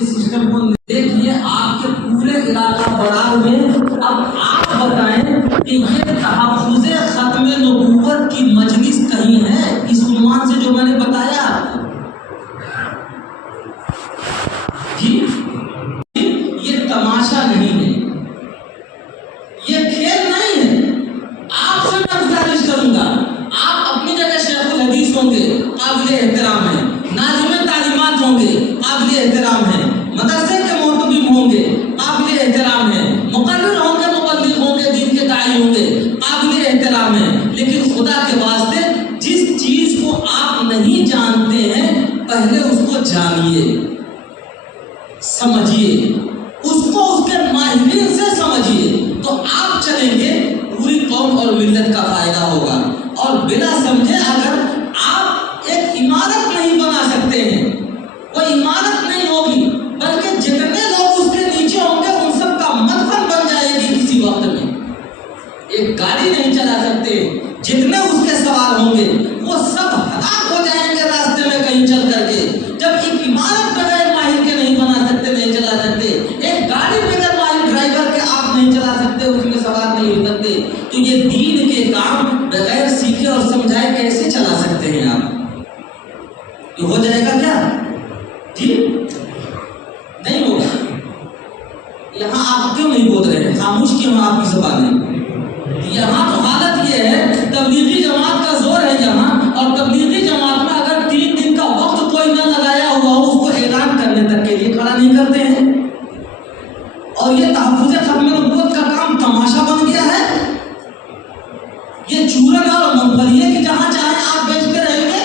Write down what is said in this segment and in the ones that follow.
System کو دیکھیے آپ کے پورے علاقہ برار میں. اب آپ بتائیں کہ یہ تحفظ ختم نبوت کی مجلس کہیں ہے اس عنوان سے جو میں نے بتایا؟ جی یہ تماشا نہیں ہے، یہ کھیل نہیں ہے. آپ سے میں گزارش کروں گا، آپ اپنی جگہ شیخ الحدیث ہوں گے، قابل احترام ہے، ناظم تعلیمات ہوں گے، قابل احترام ہے، مدرسے کے محتمم ہوں گے، قابل احترام ہے، مقرر ہوں گے، مبلغ ہوں گے، دین کے داعی ہوں گے، قابل احترام ہے. لیکن خدا کے واسطے جس چیز کو آپ نہیں جانتے ہیں پہلے اس کو جانیے، سمجھیے، اس کو اس کے ماہرین سے سمجھیے، تو آپ چلیں گے پوری قوم اور ملت کا فائدہ ہوگا. اور بلا سمجھے اگر آپ ایک عمارت نہیں بنا سکتے ہیں، وہ عمارت نہیں ہوگی بلکہ جتنے لوگ اس کے نیچے ہوں گے ان سب کا مدفن بن جائے گی کسی وقت میں. ایک گاڑی نہیں چلا سکتے، جتنے اس کے سوار ہوں گے وہ سب ہلاک ہو جائیں گے راستے میں کہیں چل کر کے. جب ایک عمارت بغیر ماہر کے نہیں بنا سکتے، نہیں چلا سکتے، ایک گاڑی بغیر ماہر ڈرائیور کے آپ نہیں چلا سکتے، اس میں سوار نہیں ہو سکتے، تو یہ دین کے کام بغیر سیکھے اور سمجھائے کیسے چلا سکتے ہیں آپ؟ یہ ہو جائے گا کیا؟ جی نہیں ہوگا. یہاں آپ کیوں نہیں بول رہے ہیں؟ خاموش کیوں آپ کی زبانیں؟ یہاں تو حالت یہ ہے تبلیغی جماعت کا زور ہے یہاں، اور تبلیغی جماعت میں اگر 3 دن کا وقت کوئی نہ لگایا ہوا ہو اس کو اعلان کرنے تک کے لیے کھڑا نہیں کرتے ہیں. اور یہ تحفظ ختم نبوت کا کام تماشا بن گیا ہے. یہ چورن اور مونگ پھلی ہے کہ جہاں چاہیں آپ بیچتے رہیں گے.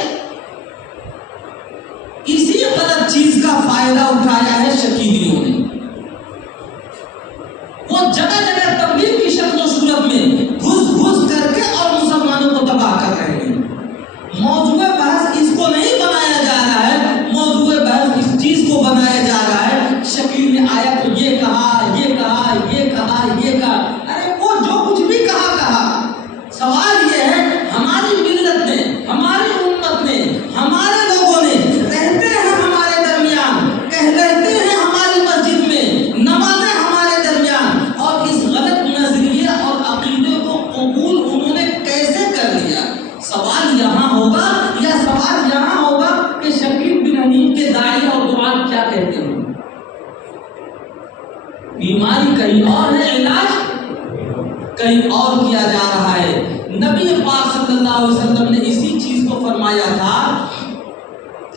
اسی غلط چیز کا فائدہ اٹھایا ہے شکیلیوں نے. وہ جگہ جگہ تبلیغ کی شکل و صورت میں گھس کر کے اور مسلمانوں کو تباہ کر رہے ہیں. موضوع بحث اس کو نہیں بنایا جا رہا ہے، موضوع بحث اس چیز کو بنایا جا رہا ہے شکیل نے آیا تو یہ کہا، یہ کہا، یہ کہا، یہ کہا. ارے وہ جو کچھ بھی کہا. سوال یہ ہے ہماری ملت نے، ہماری امت نے، ہمارے لوگوں نے رہتے ہیں ہمارے درمیان، رہتے ہیں ہماری مسجد میں، نمازیں ہمارے درمیان، اور اس غلط نظریے اور عقیدے کو قبول انہوں نے کیسے کر لیا؟ سوال یہاں ہوگا یا سوال یہاں ہوگا کہ شکیل بن حنیف کے داعی اور دعات کیا کہتے ہیں؟ بیماری کہیں اور ہے، علاج کہیں اور کیا جا رہا ہے. نبی پاک صلی اللہ علیہ وسلم نے اسی چیز کو فرمایا تھا.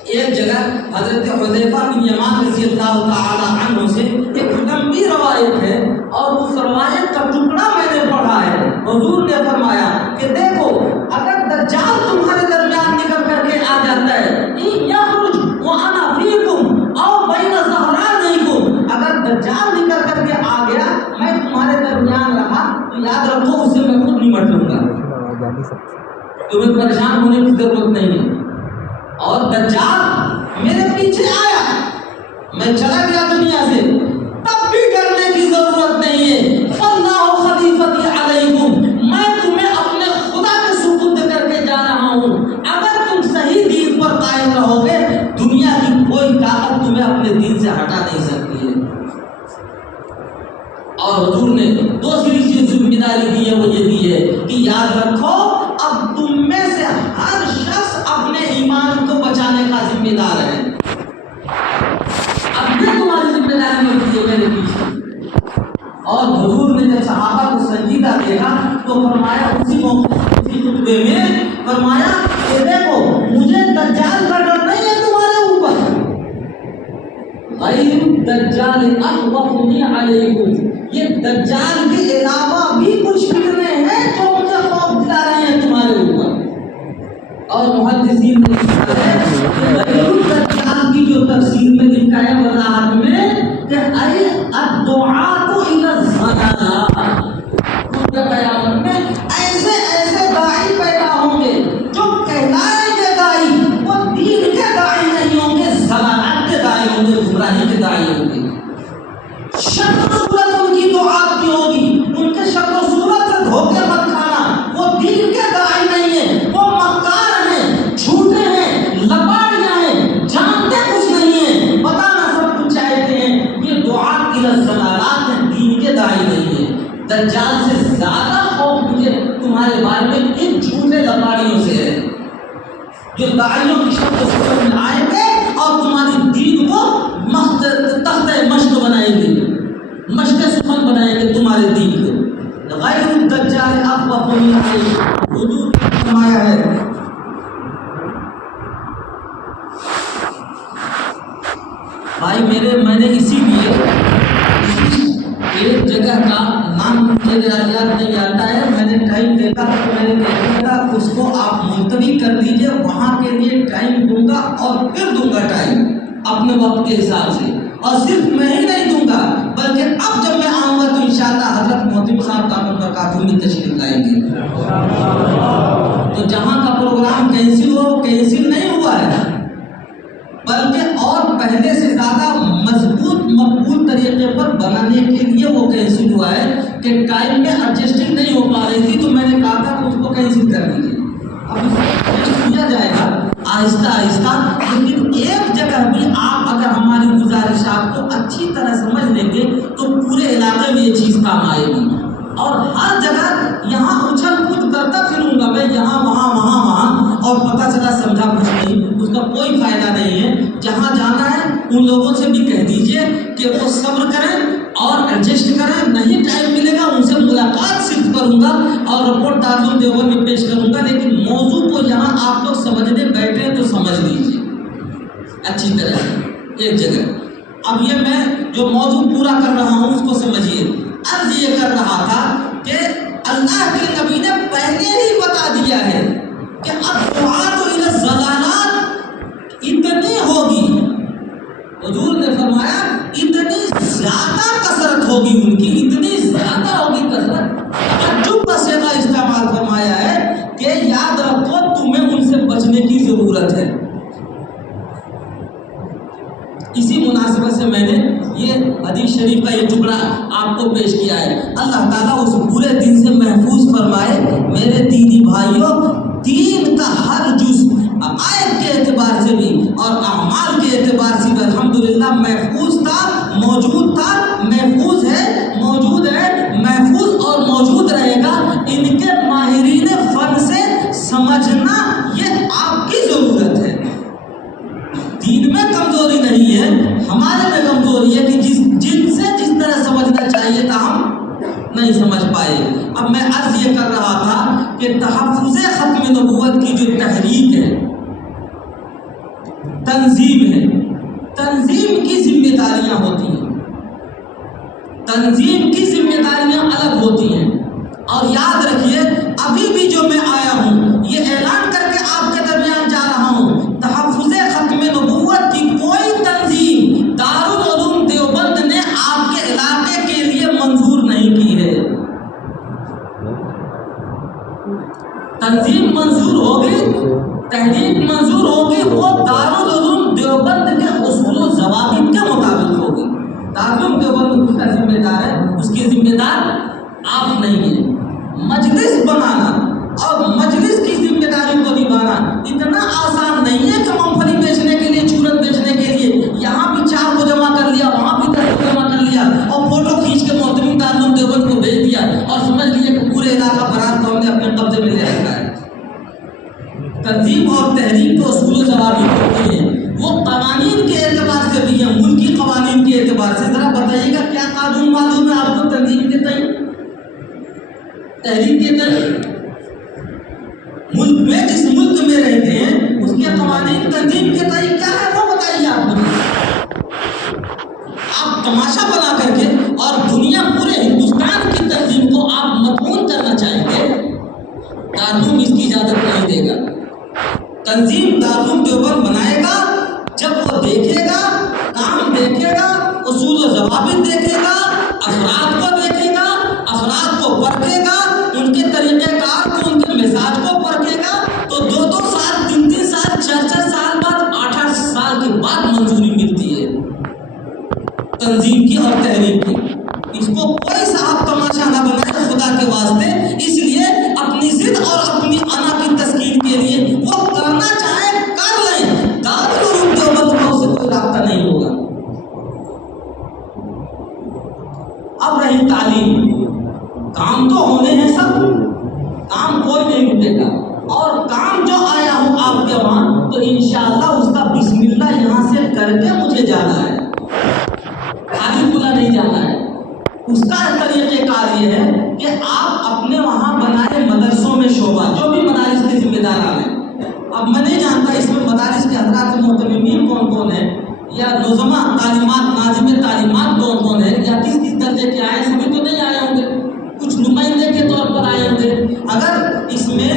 ایک جگہ حضرت حذیفہ بن یمان رضی اللہ تعالی عنہ سے ایک لمبی روایت ہے، اور اس روایت کا ٹکڑا میں نے پڑھا ہے. حضور نے فرمایا کہ دیکھو اگر دجال تمہارے درمیان نکل کر کے آ جاتا ہے، یخرج وانا فیکم او بین ظہرانیکم، اگر دجال نکل کر کے آ گیا میں تمہارے درمیان رہا تو یاد رکھو اسے میں خود نمٹ لوں گا، تمہیں پریشان ہونے کی ضرورت نہیں ہے. اور دجال میرے پیچھے آیا، میں چلا گیا دنیا سے، تب بھی ڈرنے کی ضرورت نہیں ہے. فاللہ خلیفتی علیکم، میں تمہیں اپنے خدا کے سپرد کر کے جا رہا ہوں. اگر تم صحیح دین پر قائم رہو گے دنیا کی کوئی طاقت تمہیں اپنے دین سے ہٹا نہیں سکتی ہے. اور حضور نے دوسری چیز ذمہ داری دی ہے، وہ یہ دی ہے کہ یاد رکھو اب تم میں سے ہر شخص اپنے ایمان کو بچانے کا ذمہ دار ہے. اب یہ تمہاری ذمہ داری میں دی ہے میرے پیچھے. اور حضور نے جب صحابہ کو سنجیدہ دیکھا تو فرمایا اسی موقع اسی خطبے میں فرمایا کہ دیکھو مجھے دجال کا ڈر نہیں ہے تمہارے اوپر، غیر الدجال اخوفنی علیکم، یہ دجال کے علاوہ بھی کچھ فتنے ہیں جو مجھے خوف دلا رہے ہیں تمہارے اوپر. اور محدثین نے لکھا ہے کہ غیر الدجال کی جو تفسیر میں لکھا ہے وضاحت میں کہ اے الدعاۃ الی الضلالہ، قیامت میں ایسے ایسے داعی پیدا ہوں گے جو کہلائیں گے داعی، وہ دین کے داعی نہیں ہوں گے، ضلالت کے داعی ہوں گے، گمراہی کے داعی ہوں گے. شکل و صورت ان کی دعات کی ہوگی، ان کے شکل و صورت سے دھوکے مت کھانا، وہ دین کے داعی نہیں ہیں، وہ مکار ہیں، جھوٹے ہیں، لباڑیاں ہیں، جانتے کچھ نہیں ہیں، بتانا سب کچھ چاہتے دجال سے زیادہ خوف مجھے تمہارے بارے میں ان جھوٹے لباڑیوں سے ہے جو داعیوں کی شکل میں آئیں گے اور تمہاری دین کو تختہ مشق بنائیں گے، مشق سخن بنائیں گے تمہارے دین کو۔ غیر الدجال اخوف من حضور نے فرمایا ہے بھائی میرے، میں نے اسی لیے ایک جگہ کا نام مجھے یاد نہیں آتا ہے، میں نے ٹائم دیکھا تو میں نے دیکھا اس کو آپ ملتوی کر دیجئے، وہاں کے لیے ٹائم دوں گا اور پھر دوں گا ٹائم اپنے وقت کے حساب سے، اور صرف میں ہی نہیں دوں گا بلکہ اب جب میں آؤں گا تو انشاءاللہ حضرت محتم صاحب دامت برکاتہ بھی تشریف لائیں گے۔ تو جہاں کا پروگرام کینسل ہوا وہ کینسل نہیں ہوا ہے، بلکہ اور پہلے سے زیادہ مضبوط مقبول طریقے پر بنانے کے لیے وہ کینسل ہوا ہے کہ ٹائم میں ایڈجسٹنگ نہیں ہو پا رہی تھی، تو میں نے کہا تھا کہ اس کو کینسل کر دیجیے، اب اس کو کیا جائے گا آہستہ آہستہ۔ لیکن ایک جگہ بھی آپ اگر ہماری گزارشات کو اچھی طرح سمجھ لیں گے تو پورے علاقے میں یہ چیز کام آئے گی، اور ہر جگہ یہاں اچھل کود کرتا پھروں گا میں، یہاں وہاں وہاں وہاں، اور پتہ چلا سمجھا کچھ نہیں، اس کا کوئی فائدہ نہیں ہے۔ جہاں جانا ہے ان لوگوں سے بھی کہہ دیجئے کہ وہ صبر کریں اور ایڈجسٹ کریں، نہیں ٹائم ملے گا ان سے ملاقات صرف کروں گا اور رپورٹ دارالعلوم دیوبند میں پیش کروں گا، لیکن موضوع کو یہاں آپ لوگ سمجھنے بیٹھے تو سمجھ لیجیے اچھی طرح سے ایک جگہ۔ اب یہ میں جو موضوع پورا کر رہا ہوں اس کو سمجھیے۔ عرض یہ کر رہا تھا کہ اللہ کے نبی نے پہلے ہی بتا دیا ہے کہ الدعاۃ الی الضلالات اتنی ہوگی، حضور نے فرمایا اتنی زیادہ کثرت ہوگی ان کی، اتنی زیادہ ہوگی کثرت، تعجب کا صیغہ استعمال فرمایا ہے کہ یاد رکھو تمہیں ان سے بچنے کی ضرورت ہے۔ اسی مناسبت سے میں نے یہ حدیث شریف کا یہ ٹکڑا آپ کو پیش کیا ہے۔ اللہ تعالیٰ اس برے دن سے محفوظ فرمائے میرے دینی بھائیوں۔ دین کا ہر جز عقائد کے اعتبار سے بھی اور اعمال کے اعتبار سے بھی الحمدللہ محفوظ تھا، موجود تھا، محفوظ ہے، موجود ہے، محفوظ اور موجود رہے گا۔ ان کے ماہرین فن سے سمجھنا یہ آپ کی ضرورت ہے۔ دین میں کمزوری نہیں ہے، ہمارے میں کمزوری ہے کہ جن سے جس طرح سمجھنا چاہیے تھا ہم نہیں سمجھ پائے۔ اب میں عرض یہ کر رہا تھا کہ تحفظ ختم نبوت کی جو تحریک ہے، تنظیم ہے، تنظیم کی ذمہ داریاں ہوتی ہیں، تنظیم کی ذمہ داریاں الگ ہوتی ہیں، اور یاد رکھیے ابھی بھی جو میں آیا ہوں یہ اعلان کر کے آپ کے درمیان جا رہا ہوں، تحفظ ختم نبوت کی کوئی تنظیم دارالعلوم دیوبند نے آپ کے علاقے کے لیے منظور نہیں کی ہے۔ تنظیم منظور ہوگی، تحریک منظور ہوگی، وہ دارالعلوم دیوبند کے اصول و ضوابط کے مطابق ہوگی۔ دارالعلوم دیوبند اس کا ذمہ دار ہے، اس کے ذمہ دار آپ نہیں ہیں۔ مجلس بنانا اور مجلس کی ذمہ داری کو نبھانا اتنا آسان نہیں ہے کہ مونگ پھلی بیچنے کے لیے، چورت بیچنے کے لیے یہاں بھی 4 کو جمع کر لیا، وہاں بھی 10 کو جمع کر لیا اور فوٹو کھینچ کے محتمین دارالعلوم دیوبند کو بھیج دیا اور سمجھ لیے کہ پورے علاقہ برات کو ہم نے اپنے قبضے میں لے رکھا ہے۔ تنظیم اور تحریک کے اصول و ضوابط ہوتے ہیں، وہ قوانین کے اعتبار سے بھی ہیں، ملکی قوانین کے اعتبار سے۔ ذرا بتائیے گا کیا قانون معلوم ہے آپ کو تنظیم کے تئیں، تحریک کے تئیں؟ ملک میں جس ملک میں رہتے ہیں اس کے قوانین تنظیم کے تئیں کیا ہے وہ بتائیے آپ مجھے۔ آپ تماشا بنا کر کے اور دنیا پورے ہندوستان کی تنظیم کو آپ مدعون کرنا چاہیں گے، دارالعلوم اس کی اجازت نہیں دے گا۔ تنظیم دارالعلوم دیوبند بنائے گا جب وہ دیکھے گا، کام دیکھے گا، اصول و ضوابط دیکھے گا، افراد کو دیکھے گا، افراد کو پرکھے گا، ان کے طریقہ کار کو، ان کے مزاج کو پرکھے گا، تو 2 سال، 3 سال، 4 سال بعد، 8 سال کے بعد منظوری ملتی ہے تنظیم کی اور تحریک کی۔ اس کو کوئی صاحب تماشا نہ بنائے خدا کے واسطے۔ اس لیے اپنی ضد اور اپنی انا کی تسکین کے لیے وہ کرنا چاہے کر لیں، دارالعلوم دیوبند کو سے کوئی رابطہ نہیں ہوگا۔ اب رہی تعلیم، کام تو ہونے ہیں سب، کام کوئی نہیں رکے گا، اور کام جو آیا ہوں آپ کے وہاں تو انشاءاللہ اس کا بسم اللہ یہاں سے کر کے مجھے جانا ہے، خالی کھلا نہیں جانا ہے۔ اس کا طریقہ کار یہ ہے کہ آپ اپنے وہاں بنائے مدرسوں میں شعبہ، جو بھی مدارس کے ذمہ داران ہیں۔ اب میں نہیں جانتا اس میں مدارس کے حضرات محتمین کون کون ہیں، یا نظمہ تعلیمات ناظم تعلیمات کون کون ہیں، یا کس درجے کے آئے، سبھی تو نہیں آئے ہوں گے، کچھ نمائندے کے طور پر آئے ہوں گے۔ اگر اس میں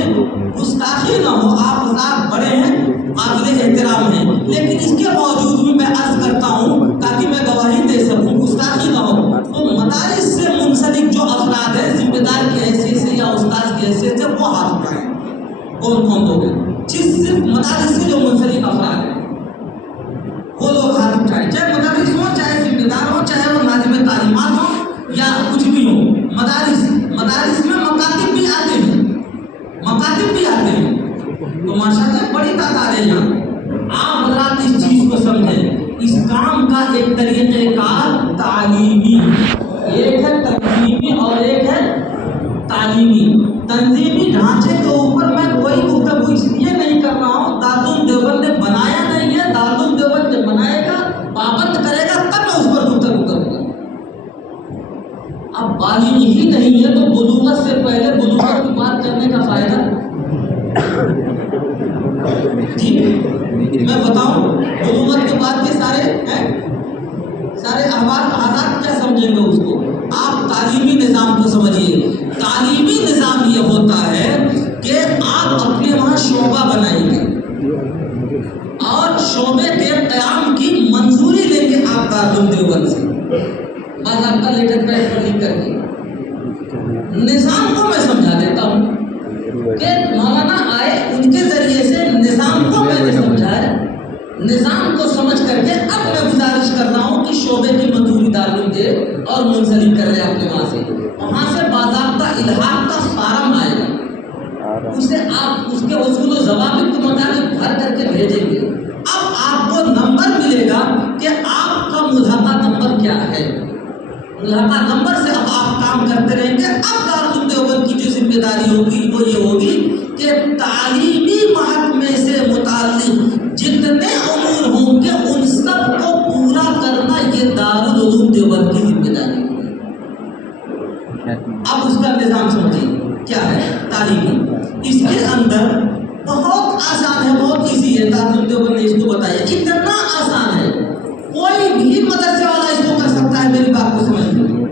گستاخی نہ ہو، آپ حضرات بڑے ہیں، قابل احترام ہیں، لیکن اس کے باوجود بھی میں عرض کرتا ہوں تاکہ میں گواہی دے سکوں، گستاخی نہ ہو، تو مدارس سے منسلک جو افراد ہیں ذمہ دار کی حیثیت سے یا استاد کی حیثیت سے وہ ہاتھ اٹھائیں۔ کون کون لوگ ہیں جس صرف مدارس سے جو منسلک افراد ہیں وہ لوگ ہاتھ اٹھائیں، چاہے مدارس ہو، چاہے ذمہ دار ہو، چاہے وہ ناظم تعلیمات ہو یا کچھ بھی ہو۔ مدارس میں مکاتب بھی آتے ہیں، تو ماشاءاللہ بڑی تعداد ہے یہاں۔ آپ حضرات اس چیز کو سمجھیں، اس کام کا ایک طریقہ کار تعلیمی، ایک ہے تنظیمی اور ایک ہے تعلیمی۔ تنظیمی ڈھانچے کے اوپر میں کوئی گفتگو اس لیے نہیں کر رہا ہوں، دارالعلوم دیوبند نے بنایا نہیں ہے، دارالعلوم دیوبند جب بنائے گا، پابند کرے گا، تب میں اس پر گفتگو کروں گا۔ اب بالغ ہی نہیں ہے تو بلوغت سے پہلے بلوغت کی بات کرنے کا فائدہ جی میں بتاؤں، بلوغت کے بعد کے سارے احوال حالات کیا سمجھیں گے اس کو؟ آپ تعلیمی نظام کو سمجھیے۔ تعلیمی نظام یہ ہوتا ہے کہ آپ اپنے وہاں شعبہ بنائیں گے اور شعبے کے قیام کی منظوری لیں گے آپ دارالعلوم دیوبند سے، باضابطہ لیٹر پیڈ پر لکھ کر کے۔ نظام کو میں سمجھا دیتا ہوں کہ مولانا آئے، ان کے ذریعے سے نظام کو میں نے سمجھا ہے، نظام کو سمجھ کر کے اب میں گزارش کر رہا ہوں کہ شعبے کی منظوری دارالعلوم دے اور منسلک کر لے اپنے وہاں سے باضابطہ الحاق کا فارم آئے گا، اسے آپ اس کے اصول و ضوابط کے مطابق بھر کر کے بھیجیں گے۔ اب آپ کو نمبر ملے گا کہ آپ کا ملحقہ نمبر کیا ہے، ملحقہ نمبر سے اب آپ کام کرتے رہیں گے۔ اب دارالعلوم دیوبند کی جو ذمہ داری ہوگی وہ یہ ہوگی کہ تعلیمی محکمے سے متعلق جتنے امور ہوں گے ان سب کو پورا کرنا یہ دارالعلوم دیوبند کی ذمہ داری ہے۔ اب اس کا نظام سمجھیے کیا ہے تعلیمی۔ اس کے اندر بہت آسان ہے، بہت ایزی ہے، دارالعلوم دیوبند نے اس کو بتایا، اتنا آسان ہے کوئی بھی مدرسے والا اس کو کر سکتا ہے۔ میری بات کو سمجھ لیجیے،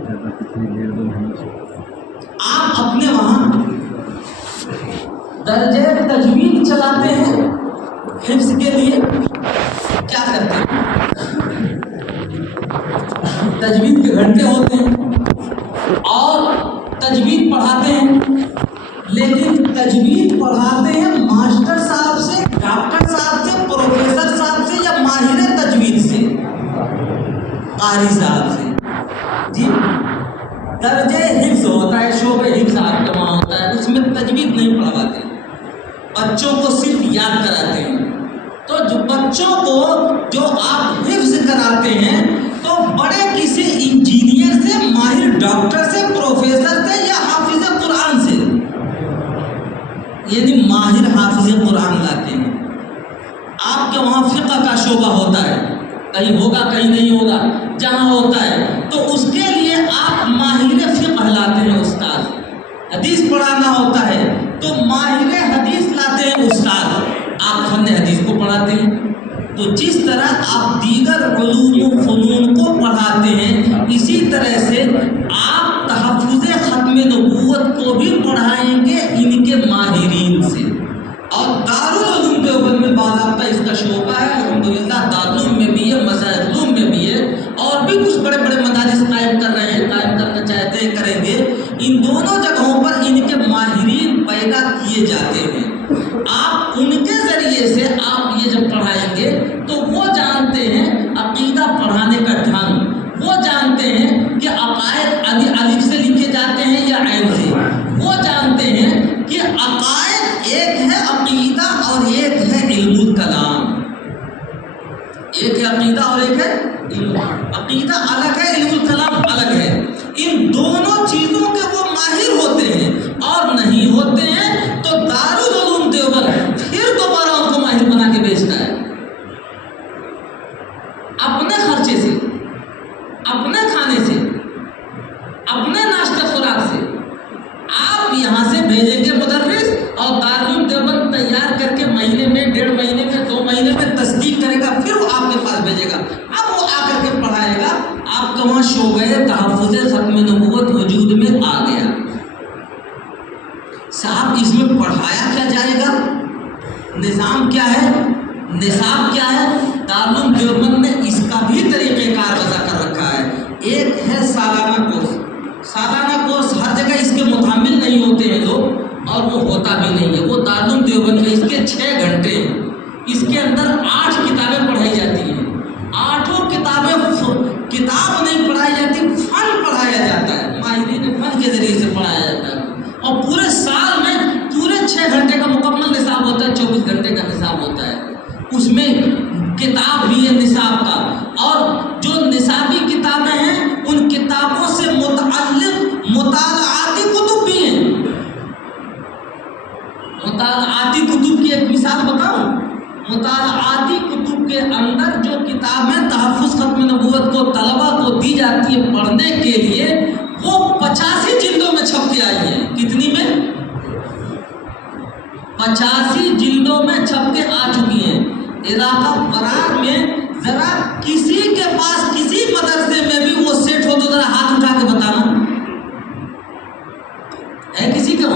آپ اپنے وہاں درجہ تجوید چلاتے ہیں، حفظ کے لیے کیا کرتے ہیں؟ تجوید کے گھنٹے ہوتے ہیں اور تجوید پڑھاتے ہیں، لیکن تجوید پڑھاتے ہیں ماسٹر صاحب سے، ڈاکٹر صاحب سے، پروفیسر صاحب سے، یا ماہر تجوید سے، قاری صاحب سے جی۔ درجہ حفظ ہوتا ہے، شعبہ حفظ آپ کا وہاں ہوتا ہے، اس میں تجوید نہیں پڑھاتے، بچوں کو صرف یاد کراتے ہیں۔ تو جو بچوں کو جو آپ حفظ کراتے ہیں تو بڑے کسی انجینئر سے، ماہر ڈاکٹر سے، پروفیسر سے یا حافظ قرآن سے، یعنی ماہر حافظ قرآن لاتے ہیں۔ آپ کے وہاں فقہ کا شعبہ ہوتا ہے، کہیں ہوگا کہیں نہیں ہوگا، جہاں ہوتا ہے تو اس کے لیے آپ ماہر فقہ لاتے ہیں، استاد۔ حدیث پڑھانا ہوتا ہے تو ماہر حدیث لاتے ہیں استاد، آپ فن حدیث کو پڑھاتے ہیں۔ تو جس طرح آپ دیگر علوم و فنون کو پڑھاتے ہیں، اسی طرح سے آپ تحفظ ختم نبوت کو بھی پڑھائیں گے ان کے ماہرین سے۔ اور دارالعلوم دیوبند میں باضابطہ اس کا شعبہ ہے، الحمدللہ دارالعلوم میں بھی ہے، مظاہر علوم میں بھی ہے، اور بھی کچھ بڑے بڑے مدارس قائم کر رہے ہیں، قائم کرنا چاہتے ہیں، کریں گے۔ ان دونوں جگہوں پر ان کے ماہرین پیدا کیے جاتے ہیں۔ آپ ان کے ذریعے سے آپ یہ جب پڑھائیں گے تو وہ جانتے ہیں عقیدہ پڑھانے کا ڈھنگ، وہ جانتے ہیں کہ عقائد الف سے لکھے جاتے ہیں یا عین سے، وہ جانتے ہیں کہ عقائد ایک ہے عقیدہ اور ایک ہے علم الکلام، ایک ہے عقیدہ اور ایک ہے عقیدہ الگ ہے، علم الکلام الگ ہے۔ ان دونوں چیزوں کے وہ ماہر 14واں شعبہ تحفظ ختم نبوت وجود میں آ گیا۔ صاحب اس میں پڑھایا کیا جائے گا، نظام کیا ہے، نصاب کیا ہے؟ دارالعلوم دیوبند نے اس کا بھی طریقہ کار وضع کر رکھا ہے۔ ایک ہے سالانہ کورس۔ سالانہ کورس ہر جگہ اس کے متحمل نہیں ہوتے ہیں لوگ، اور وہ ہوتا بھی نہیں ہے۔ وہ دارالعلوم دیوبند میں اس کے 6 گھنٹے ہیں، اس کے اندر 8 کتابیں پڑھائی جاتی ہیں۔ 8 کتابیں کتاب نہیں پڑھائی جاتی، فن پڑھایا جاتا ہے، ماہرین فن کے ذریعے سے پڑھایا جاتا ہے۔ اور پورے سال میں پورے 6 گھنٹے کا مکمل نصاب ہوتا ہے، 24 گھنٹے کا نصاب ہوتا ہے۔ اس میں کتاب بھی ہے نصاب کا، اور جو نصابی کتابیں ہیں ان کتابوں سے متعلق مطالعاتی کتب بھی ہیں۔ مطالعاتی کتب کی ایک مثال بتاؤں، مطالعاتی کتب کے اندر جو کتابیں تحفظ ختم نبوت کو طلبہ کو دی جاتی ہے پڑھنے کے لیے، وہ 85 جلدوں میں چھپ کے آئی ہیں۔ کتنی میں؟ 85 جلدوں میں چھپ کے آ چکی ہیں۔ علاقہ فرار میں ذرا کسی کے پاس کسی مدرسے میں بھی وہ سیٹ ہو تو ذرا ہاتھ اٹھا کے بتانا ہے کسی کا؟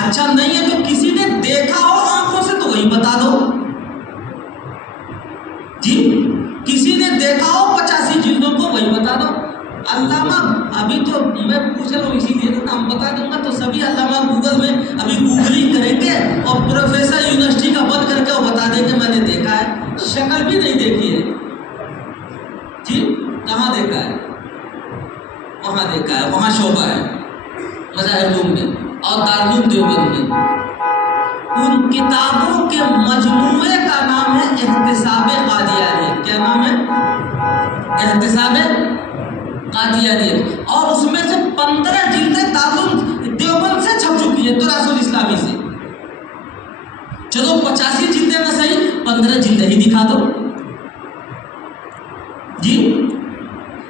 اچھا نہیں ہے تو کسی نے دیکھا ہو آنکھوں سے تو وہی بتا دو جی، کسی نے دیکھا ہو 85 جلدوں کو وہی بتا دو۔ علامہ ابھی تو میں پوچھ رہا ہوں اسی لیے تو نام بتا دوں گا، تو سبھی علامہ گوگل میں ابھی گوگلنگ کریں گے اور پروفیسر یونیورسٹی کا بند کر کے وہ بتا دیں کہ میں نے دیکھا ہے، شکل بھی نہیں دیکھی ہے جی۔ کہاں دیکھا ہے؟ وہاں دیکھا ہے، وہاں شعبہ ہے مظاہر علوم میں اور دارالعلوم دیوبند میں۔ ان کتابوں کے مجموعے کا نام ہے احتساب قادیانیت۔ کیا نام ہے؟ احتساب قادیانیت۔ اور اس میں سے 15 جلدیں دارالعلوم دیوبند سے چھپ چکی ہیں، تراث الاسلامی سے۔ چلو 85 جلدیں نہ صحیح، 15 جلدیں ہی دکھا دو جی۔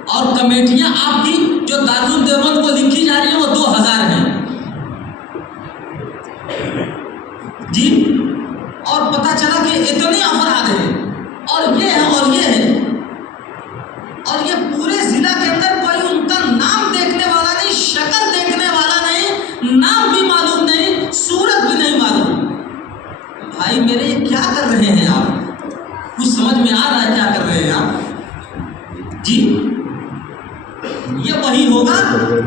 اور کمیٹیاں آپ کی جو دارالعلوم دیوبند کو لکھی جا رہی ہیں وہ 2000 ہیں جی۔ اور پتہ چلا کہ اتنے افراد ہیں، اور یہ ہے اور یہ ہے، اور یہ پورے ضلع کے اندر کوئی ان کا نام دیکھنے والا نہیں، شکل دیکھنے والا نہیں، نام بھی معلوم نہیں، صورت بھی نہیں معلوم۔ بھائی میرے یہ کیا کر رہے ہیں آپ؟ کچھ سمجھ میں آ رہا ہے کیا کر رہے ہیں آپ جی؟ یہ وہی ہوگا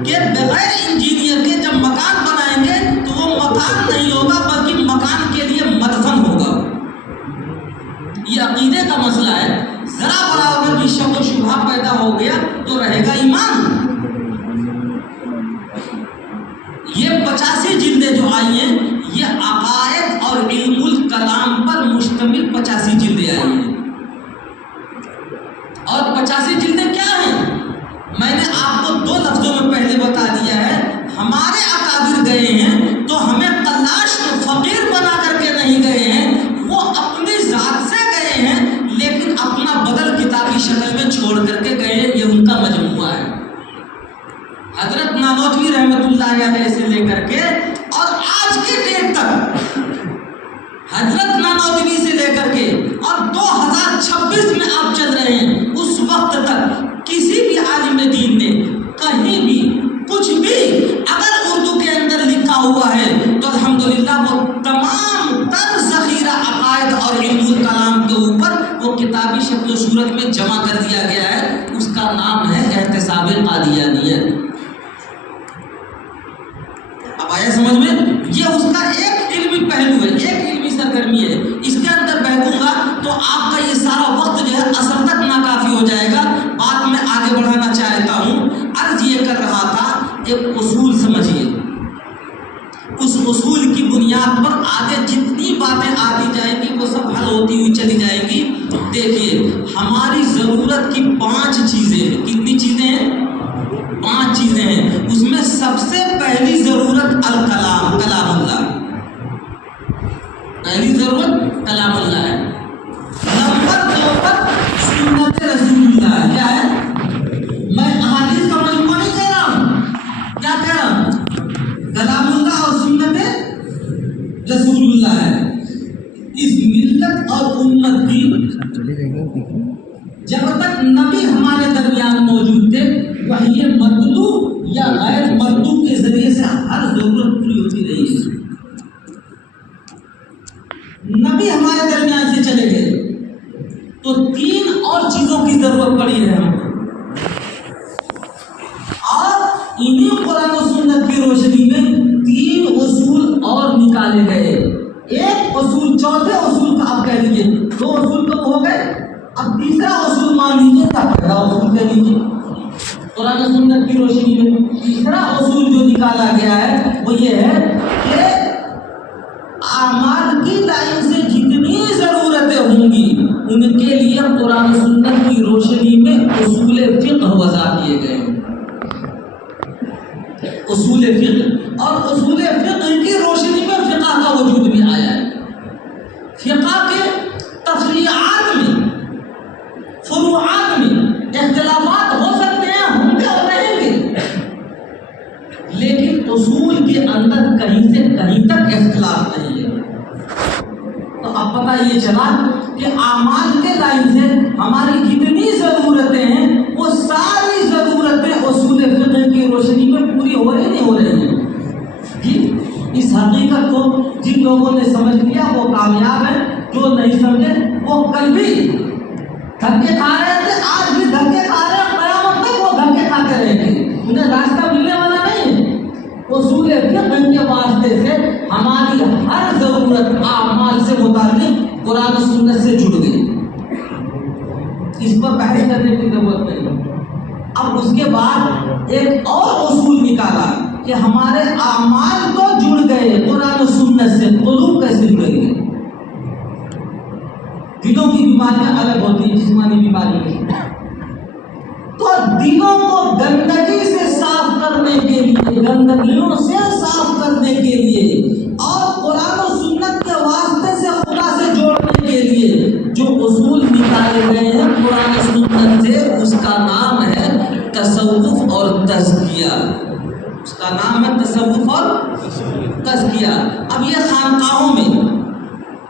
کہ بغیر انجینئر کے جب مکان بنائیں گے تو وہ مکان نہیں ہوگا بلکہ مکان کے لیے مدفن ہوگا۔ یہ عقیدے کا مسئلہ ہے۔ ذرا برابر بھی شک و شبہ پیدا ہو گیا تو رہے گا ایمان۔ یہ 85 جلدیں جو آئی ہیں یہ عقائد اور علم الکلام پر مشتمل 85 جلدیں آئی ہیں۔ اور 85 جلدیں کیا ہیں؟ میں نے آپ کو 2 لفظوں میں پہلے بتا دیا ہے۔ ہمارے اکابر گئے ہیں تو ہمیں تلاش فقیر بنا کر کے نہیں گئے ہیں، وہ اپنی ذات سے گئے ہیں لیکن اپنا بدل کتابی شکل میں چھوڑ کر کے گئے ہیں۔ یہ ان کا مجموعہ ہے۔ حضرت نانوتوی رحمت اللہ علیہ سے لے کر کے اور آج کے ڈیٹ تک، حضرت نانوتوی سے لے کر کے اور 2026 میں آپ چل رہے ہیں، اس وقت تک کسی بھی عالم دین نے کہیں بھی کچھ بھی اگر اردو کے اندر لکھا ہوا ہے تو الحمدللہ وہ تمام تر ذخیرہ عقائد اور علم الکلام کے اوپر وہ کتابی شکل و صورت میں جمع کر دیا گیا ہے۔ اس کا نام ہے احتساب قادیانیت۔ اب آیا سمجھ میں؟ یہ اس کا ایک علمی پہلو ہے، ایک علمی سرگرمی ہے۔ اس کے اندر بہتوں گا تو آپ کا یہ سارا وقت جو ہے اثر تک ناکافی ہو جائے گا۔ بات میں آگے بڑھانا چاہتا ہوں، عرض یہ کر رہا تھا ایک اصول سمجھیے، اس اصول کی بنیاد پر آگے جتنی باتیں آتی جائیں گی وہ سب حل ہوتی ہوئی چلی جائیں گی۔ دیکھیے ہماری ضرورت کی 5 چیزیں ہیں۔ کتنی چیزیں ہیں؟ 5 چیزیں ہیں۔ اس میں سب سے پہلی ضرورت الکلام، کلام اللہ۔ پہلی ضرورت کلام اللہ ہے۔ نمبر 2 پر سنت رسول اللہ ہے۔ کیا ہے؟ میں احادیث کا مجموعہ نہیں کہہ رہا ہوں، کیا کہہ رہا ہوں؟ کلام اللہ اور سنت رسول اللہ ہے۔ اس ملت اور امت کی جب تک نبی ہمارے درمیان موجود تھے، وحی مطلوع یا غیر مطلوع کے ذریعے سے ہر ضرورت پوری ہوتی رہی ہے۔ نبی ہمارے درمیان سے چلے گئے تو 3 اور چیزوں کی ضرورت پڑی ہے ہم کو، اور انہیں قرآن و سنت کی روشنی میں 3 اصول اور نکالے گئے۔ ایک اصول، چوتھے اصول کا آپ کہہ لیجیے 2 اصول تو ہو گئے، اب تیسرا اصول مان لیجیے، کیا پہلا اصول کہہ لیجیے قرآن و سنت کی روشنی میں تیسرا اصول جو نکالا گیا ہے وہ یہ ہے کہ اعمال کی لائن سے جتنی ضرورتیں ہوں گی ان کے لیے قرآن و سنت کی روشنی میں اصول فقہ وضع کیے گئے ہیں۔ اصول فقہ، اور اصول فقہ کی روشنی میں فقہ کا وجود بھی آیا ہے۔ فقہ کے تفریعات میں، فروعات میں اختلافات ہو سکتے ہیں، ہوں گے اور رہیں گے، لیکن اصول کے اندر کہیں سے کہیں تک اختلاف نہیں ہے۔ تو اب پتہ یہ چلا کہ اعمال کے لائن سے ہماری جتنی ضرورتیں ہیں وہ ساری ضرورتیں اصول فقہ کی روشنی میں پوری ہو رہی نہیں ہو رہی ہیں جی۔ اس حقیقت کو جن لوگوں نے سمجھ لیا وہ کامیاب ہیں، جو نہیں سمجھے وہ کل بھی دھکے کھا رہے تھے، آج بھی دھکے کھا رہے ہیں، قیامت تک وہ دھکے کھاتے رہیں گے، انہیں راستہ ملنے والا نہیں ہے۔ اصول فقہ کے واسطے سے ہماری ہر ضرورت اعمال سے متعلق قرآن و سنت سے جڑ گئی، اس پر بحث کرنے کی ضرورت نہیں۔ اب اس کے بعد ایک اور اصول نکالا کہ ہمارے اعمال تو جڑ گئے قرآن و سنت سے، قلوب کیسے جڑیں گے؟ دلوں کی بیماریاں الگ ہوتی ہیں جسمانی بیماریاں، تو دلوں کو گندگی سے صاف کرنے کے لیے، گندگیوں سے صاف کرنے کے لیے اور قرآن و سنت کے واسطے سے خدا سے جوڑنے کے لیے جو اصول نکالے گئے ہیں قرآن و سنت سے، اس کا نام ہے تصوف اور تزکیہ۔ اس کا نام ہے تصوف اور تزکیہ۔ اب یہ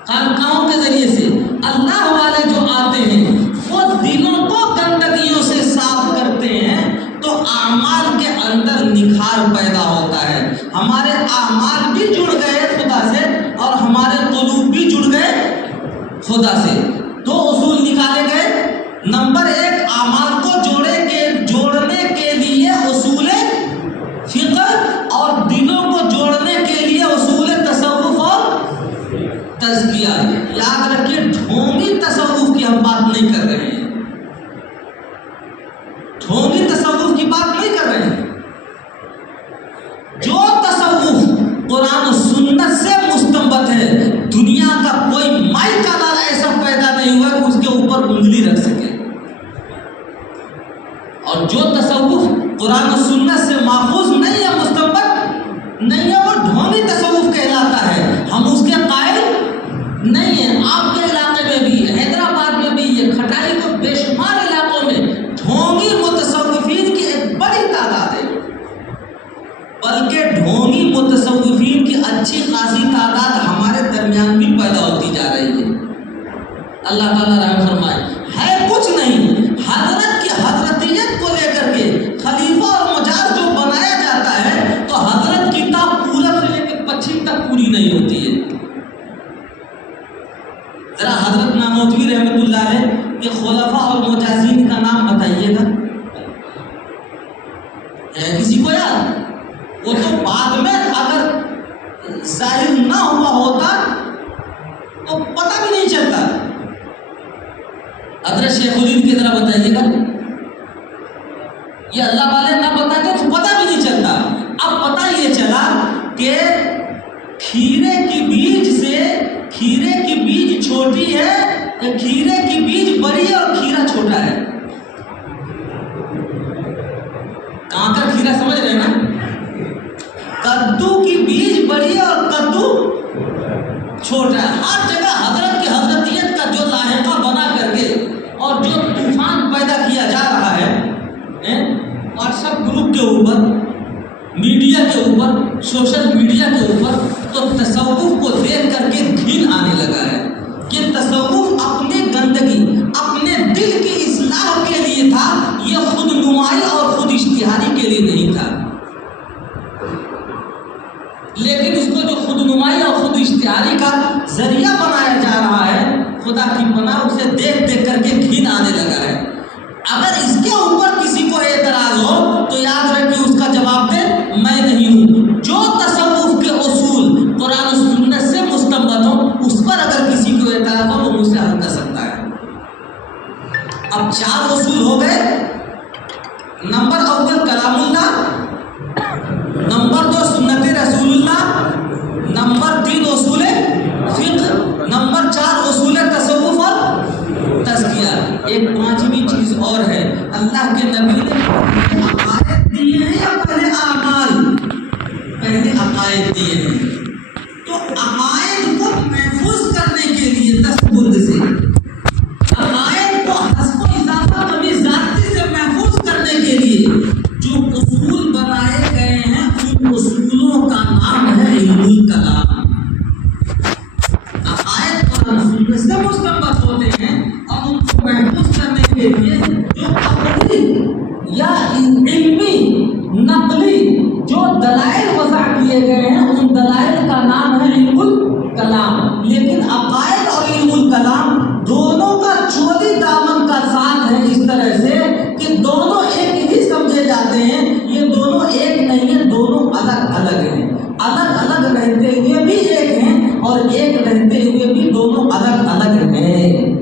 خانقاہوں کے ذریعے سے اللہ والے جو آتے ہیں وہ دلوں کو گندگیوں سے صاف کرتے ہیں، تو اعمال کے اندر نکھار پیدا ہوتا ہے، ہمارے اعمال بھی جڑ گئے خدا سے اور ہمارے قلوب بھی جڑ گئے خدا سے۔ 2 اصول نکالے گئے، نمبر 1 اعمال کو جوڑنے کے لیے اصول فقہ، اور دلوں کو جوڑنے کے لیے اصول تصوف اور تزکیہ۔ یاد رکھیے ڈھونگی تصوف کی ہم بات نہیں کر رہے ہیں، ڈھونگی تصوف کی بات نہیں کر رہے ہیں۔ جو تصوف قرآن و سنت سے مستنبت ہے، دنیا کا کوئی مائی کا دار ایسا پیدا نہیں ہوا کہ اس کے اوپر انگلی رکھ سکے، اور جو تصوف قرآن و سنت سے ماخوذ نہیں ہے، مستنبت نہیں ہے، وہ ڈھونگی تصوف کہلاتا ہے، ہم اس کے قائل نہیں ہیں۔ آپ کے علاقے میں بھی، حیدرآباد میں بھی، یہ کھٹائی کو بے شمار علاقوں میں ڈھونگی متصوفین کی ایک بڑی تعداد ہے، بلکہ ڈھونگی متصوفین کی اچھی خاصی تعداد ہمارے درمیان بھی پیدا ہوتی جا رہی ہے۔ اللہ تعالیٰ رحم فرمائے۔ ہے کچھ نہیں، حضرت کی حضرتیت کو لے کر کے خلیفہ اور مجاز جو بنایا جاتا ہے تو حضرت کی کتاب پورب سے لے کے پچھم تک پوری نہیں ہوتی ہے۔ ذرا حضرت نانوتوی رحمۃ اللہ علیہ کے خلفاء اور مجازین کا نام بتائیے گا، ہے کسی کو یاد؟ وہ تو بعد میں اگر ظاہر نہ ہوا ہوتا تو پتہ بھی نہیں چلتا۔ حضرت شیخ الہند کی ذرا بتائیے گا، یہ اللہ والے نہ بتاتے تو پتہ بھی نہیں چلتا۔ اب پتہ یہ چلا کہ کھیرے کی بیج چھوٹی ہے، کھیرے کی بیج بڑی ہے اور کھیرا چھوٹا ہے۔ کہاں کا کھیرا سمجھ رہے ہیں نا؟ کدو کی بیج بڑی ہے اور کدو چھوٹا ہے۔ ہر جگہ حضرت کی حضرتیت کا جو لاحقہ بنا کر کے اور جو طوفان پیدا کیا جا رہا ہے واٹس ایپ گروپ کے اوپر، میڈیا کے اوپر، سوشل میڈیا کے اوپر، تو تصوف کو دیکھ کر کے گھن آنے لگا ہے کہ تصوف اپنے گندگی، اپنے دل کی اصلاح کے لیے تھا، یہ نہیں تھا، لیکن اس کو جو خود نمائی اور خود اشتہاری کا ذریعہ بنایا جا رہا ہے، خدا کی پناہ اسے دیکھ دیکھ کر کے گھن آنے لگا ہے۔ اگر اس کے اوپر کسی کو اعتراض ہو تو یاد رکھیں اس کا جواب دے میں نہیں ہوں۔ جو تصوف کے اصول قرآن و سنت سے مستنبط ہو اس پر اگر کسی کو اعتراض ہو وہ مجھ سے حل کر سکتا ہے۔ اب 4 اصول ہو گئے۔ نمبر اول کلام اللہ، نمبر 2 سنت رسول اللہ، نمبر 3 اصول فقہ، نمبر 4 اصول تصوف اور تزکیہ۔ ایک 5ویں چیز اور ہے، اللہ کے نبی نے عقائد دیے ہیں یا پہلے اعمال؟ پہلے عقائد دیے ہیں، تو عقائد کو محفوظ کرنے کے لیے تصوف سے، عقائد کو حسب و اضافہ کبھی ذاتی سے محفوظ کرنے کے لیے جو اصول بنائے گئے ہیں ان اصولوں کا نام ہے علم الکلام۔ عقائد قرآن سنت سے مستنبط ہوتے ہیں اور ان کو محفوظ کرنے کے لیے جو عقلی یا علمی نقلی جو دلائل وضع کیے گئے ہیں ان دلائل کا نام ہے علم الکلام۔ لیکن عقائد اور علم الکلام دونوں کا چولی دامن کا ساتھ ہے، اس طرح سے کہ دونوں ایک ہی سمجھے جاتے ہیں۔ یہ دونوں ایک نہیں ہیں، دونوں الگ الگ ہیں، الگ الگ رہتے ہوئے بھی ایک ہیں اور ایک رہتے ہوئے بھی دونوں الگ الگ ہیں۔